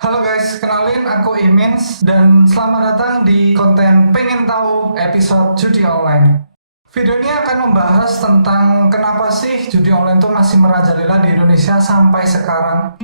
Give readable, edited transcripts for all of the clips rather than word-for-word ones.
Halo guys, kenalin aku Imins dan selamat datang di konten Pengen Tahu episode judi online. Video ini akan membahas tentang kenapa sih judi online itu masih merajalela di Indonesia sampai sekarang.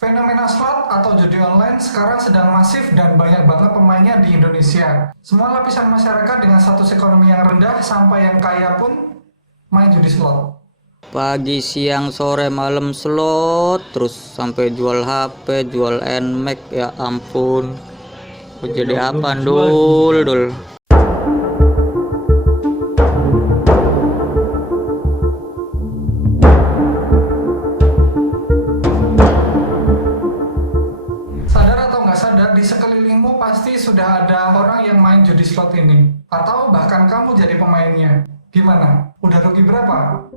Fenomena slot atau judi online sekarang sedang masif dan banyak banget pemainnya di Indonesia. Semua lapisan masyarakat dengan status ekonomi yang rendah sampai yang kaya pun main judi slot. Pagi, siang, sore, malam slot terus sampai jual HP, jual NMAX, ya ampun. Jadi apa dul? Sadar atau nggak sadar, di sekelilingmu pasti sudah ada orang yang main judi slot ini. Atau bahkan kamu jadi pemainnya. Gimana? Udah rugi berapa?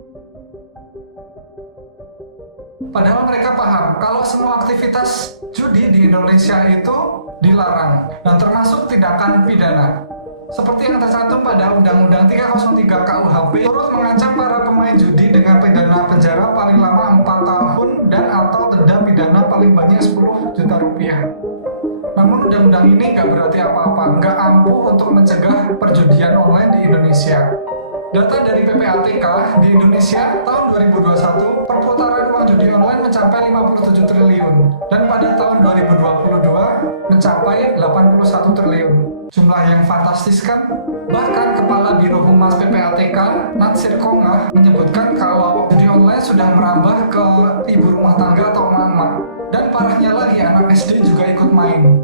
Padahal mereka paham kalau semua aktivitas judi di Indonesia itu dilarang dan termasuk tindakan pidana. Seperti yang tercantum pada Undang-Undang 303 KUHP, turut mengancam para pemain judi dengan pidana penjara paling lama 4 tahun dan atau denda pidana paling banyak 10 juta rupiah. Namun undang-undang ini nggak berarti apa-apa, nggak ampuh untuk mencegah perjudian online di Indonesia. Data dari PPATK di Indonesia tahun 2021, perputaran uang judi online mencapai 57 triliun dan pada tahun 2022 mencapai 81 triliun. Jumlah yang fantastis kan? Bahkan Kepala Biro Humas PPATK, Natsir Kongah, menyebutkan kalau judi online sudah merambah ke ibu rumah tangga atau emak-emak. Dan parahnya lagi, anak SD juga ikut main.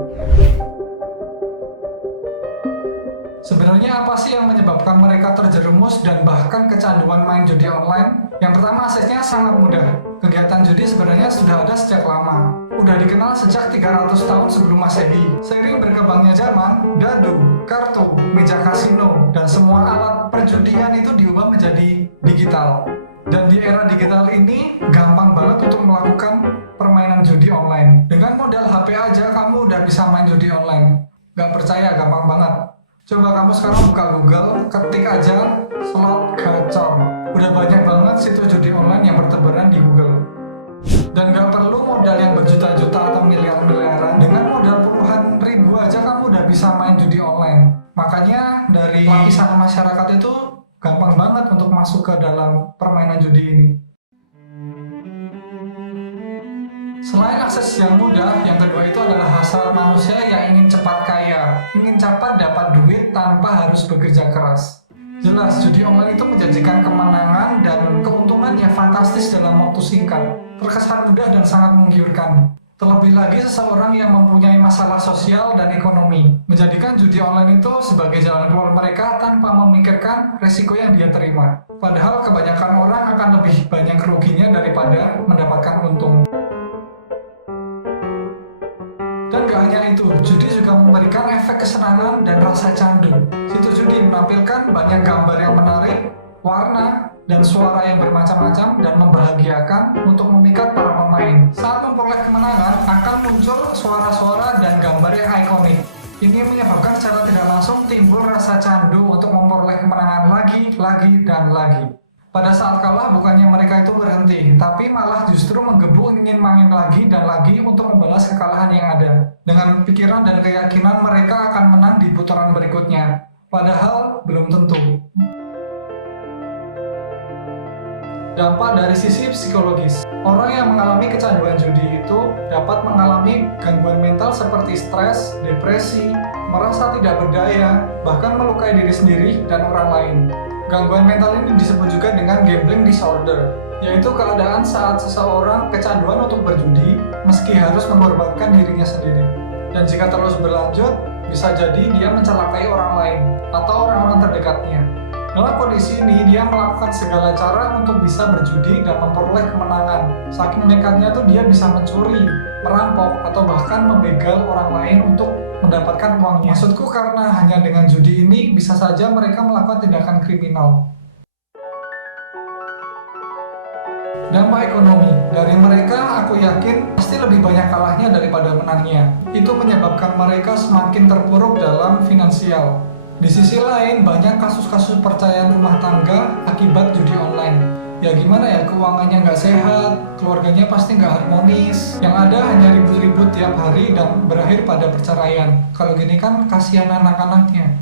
Sebenarnya apa sih yang menyebabkan mereka terjerumus dan bahkan kecanduan main judi online? Yang pertama, aksesnya sangat mudah. Kegiatan judi sebenarnya sudah ada sejak lama. Udah dikenal sejak 300 tahun sebelum Masehi. Seiring berkembangnya zaman, dadu, kartu, meja kasino, dan semua alat perjudian itu diubah menjadi digital. Dan di era digital ini, gampang banget untuk melakukan permainan judi online. Dengan modal HP aja, kamu udah bisa main judi online. Gak percaya, gampang banget. Coba kamu sekarang buka Google, ketik aja slot gacor. Udah banyak banget situs judi online yang bertebaran di Google. Dan gak perlu modal yang berjuta-juta atau miliar-miliaran. Dengan modal puluhan ribu aja kamu udah bisa main judi online. Makanya dari lapisan masyarakat itu gampang banget untuk masuk ke dalam permainan judi ini. Selain akses yang mudah, yang kedua itu adalah hasrat manusia yang ingin cepat kaya, ingin cepat dapat duit tanpa harus bekerja keras. Jelas, judi online itu menjanjikan kemenangan dan keuntungan yang fantastis dalam waktu singkat, terkesan mudah dan sangat menggiurkan. Terlebih lagi seseorang yang mempunyai masalah sosial dan ekonomi, menjadikan judi online itu sebagai jalan keluar mereka tanpa memikirkan resiko yang dia terima. Padahal kebanyakan orang akan lebih banyak ruginya daripada mendapatkan untung. Dan gak hanya itu, judi juga memberikan efek kesenangan dan rasa candu. Situs judi menampilkan banyak gambar yang menarik, warna, dan suara yang bermacam-macam dan membahagiakan untuk memikat para pemain. Saat memperoleh kemenangan, akan muncul suara-suara dan gambar yang ikonik. Ini menyebabkan secara tidak langsung timbul rasa candu untuk memperoleh kemenangan lagi, dan lagi. Pada saat kalah, bukannya mereka itu berhenti, tapi malah justru menggebu ingin main lagi dan lagi untuk membalas kekalahan yang ada. Dengan pikiran dan keyakinan mereka akan menang di putaran berikutnya. Padahal belum tentu. Dampak dari sisi psikologis. Orang yang mengalami kecanduan judi itu dapat mengalami gangguan mental seperti stres, depresi, merasa tidak berdaya, bahkan melukai diri sendiri dan orang lain. Gangguan mental ini disebut juga dengan gambling disorder, yaitu keadaan saat seseorang kecanduan untuk berjudi meski harus mengorbankan dirinya sendiri. Dan jika terus berlanjut, bisa jadi dia mencelakai orang lain atau orang-orang terdekatnya. Dalam kondisi ini, dia melakukan segala cara untuk bisa berjudi dan memperoleh kemenangan. Saking nekatnya tuh dia bisa mencuri, merampok, atau bahkan membegal orang lain untuk mendapatkan uangnya. Maksudku karena hanya dengan judi ini bisa saja mereka melakukan tindakan kriminal. Dampak ekonomi dari mereka, aku yakin pasti lebih banyak kalahnya daripada menangnya. Itu menyebabkan mereka semakin terpuruk dalam finansial. Di sisi lain, banyak kasus-kasus perceraian rumah tangga akibat judi online. Ya gimana ya, keuangannya nggak sehat, keluarganya pasti nggak harmonis. Yang ada hanya ribut-ribut tiap hari dan berakhir pada perceraian. Kalau gini kan kasihan anak-anaknya.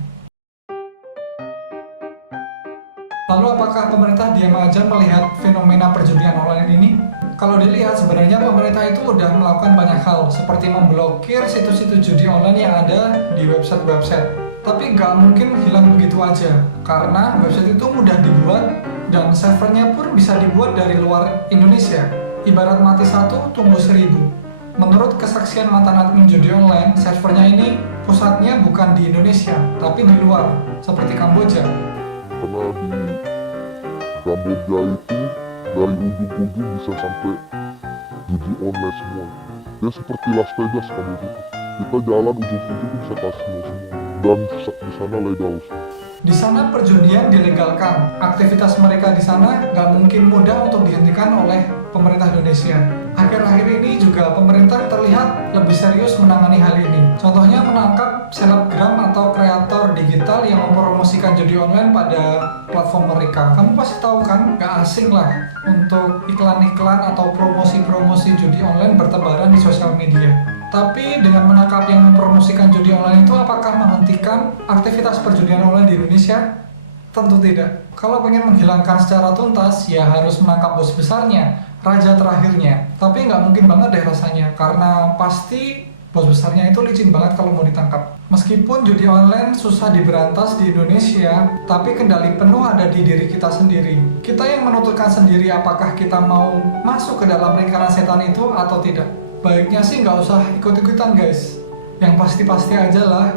Lalu apakah pemerintah diam aja melihat fenomena perjudian online ini? Kalau dilihat sebenarnya pemerintah itu udah melakukan banyak hal seperti memblokir situs-situs judi online yang ada di website-website. Tapi nggak mungkin hilang begitu aja karena website itu mudah dibuat dan servernya pun bisa dibuat dari luar Indonesia. Ibarat mati satu, tumbuh 1000. Menurut kesaksian mantan admin judi online, servernya ini pusatnya bukan di Indonesia, tapi di luar, seperti Kamboja. Karena di Kamboja itu dari ujung-ujung bisa sampai judi online semua. Ya seperti Las Vegas Kamboja itu. Kita jalan ujung-ujung bisa kasino semua dan di sana legal. Di sana perjudian dilegalkan. Aktivitas mereka di sana nggak mungkin mudah untuk dihentikan oleh pemerintah Indonesia. Akhir-akhir ini juga pemerintah terlihat lebih serius menangani hal ini. Contohnya menangkap selebgram atau kreator digital yang mempromosikan judi online pada platform mereka. Kamu pasti tahu kan, nggak asing lah untuk iklan-iklan atau promosi-promosi judi online bertebaran di sosial media. Tapi dengan menangkap yang mempromosikan judi online itu apakah menghentikan aktivitas perjudian online di Indonesia? Tentu tidak. Kalau pengen menghilangkan secara tuntas, ya harus menangkap bos besarnya, raja terakhirnya. Tapi nggak mungkin banget deh rasanya, karena pasti bos besarnya itu licin banget kalau mau ditangkap. Meskipun judi online susah diberantas di Indonesia, tapi kendali penuh ada di diri kita sendiri. Kita yang menentukan sendiri apakah kita mau masuk ke dalam lingkaran setan itu atau tidak. Baiknya sih nggak usah ikut-ikutan guys. Yang pasti-pasti aja lah,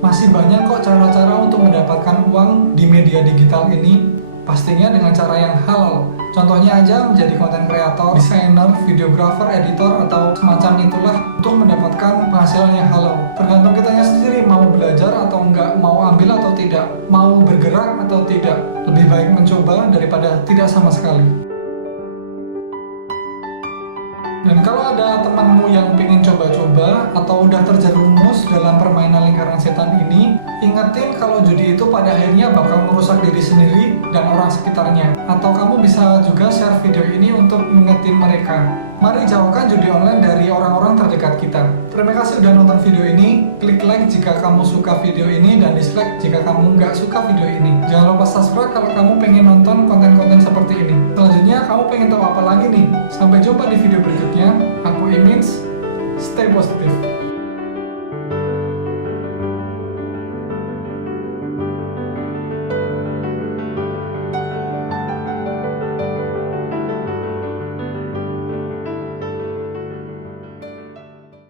masih banyak kok cara-cara untuk mendapatkan uang di media digital ini. Pastinya dengan cara yang halal. Contohnya aja menjadi konten kreator, desainer, videografer, editor, atau semacam itulah untuk mendapatkan penghasilan yang halal. Tergantung kitanya sendiri mau belajar atau enggak, mau ambil atau tidak, mau bergerak atau tidak. Lebih baik mencoba daripada tidak sama sekali. Dan kalau ada temanmu yang pengen coba-coba atau udah terjerumus dalam permainan lingkaran setan ini, ingetin kalau judi itu pada akhirnya bakal merusak diri sendiri dan orang sekitarnya. Atau kamu bisa juga share video ini untuk mengingetin mereka. Mari jauhkan judi online dari orang-orang terdekat kita. Terima kasih udah nonton video ini. Klik like jika kamu suka video ini dan dislike jika kamu nggak suka video ini. Jangan lupa subscribe kalau kamu pengen nonton konten-konten seperti ini. Selanjutnya kamu pengen tahu apa lagi nih? Sampai jumpa di video berikutnya. Aku Imins, stay positif.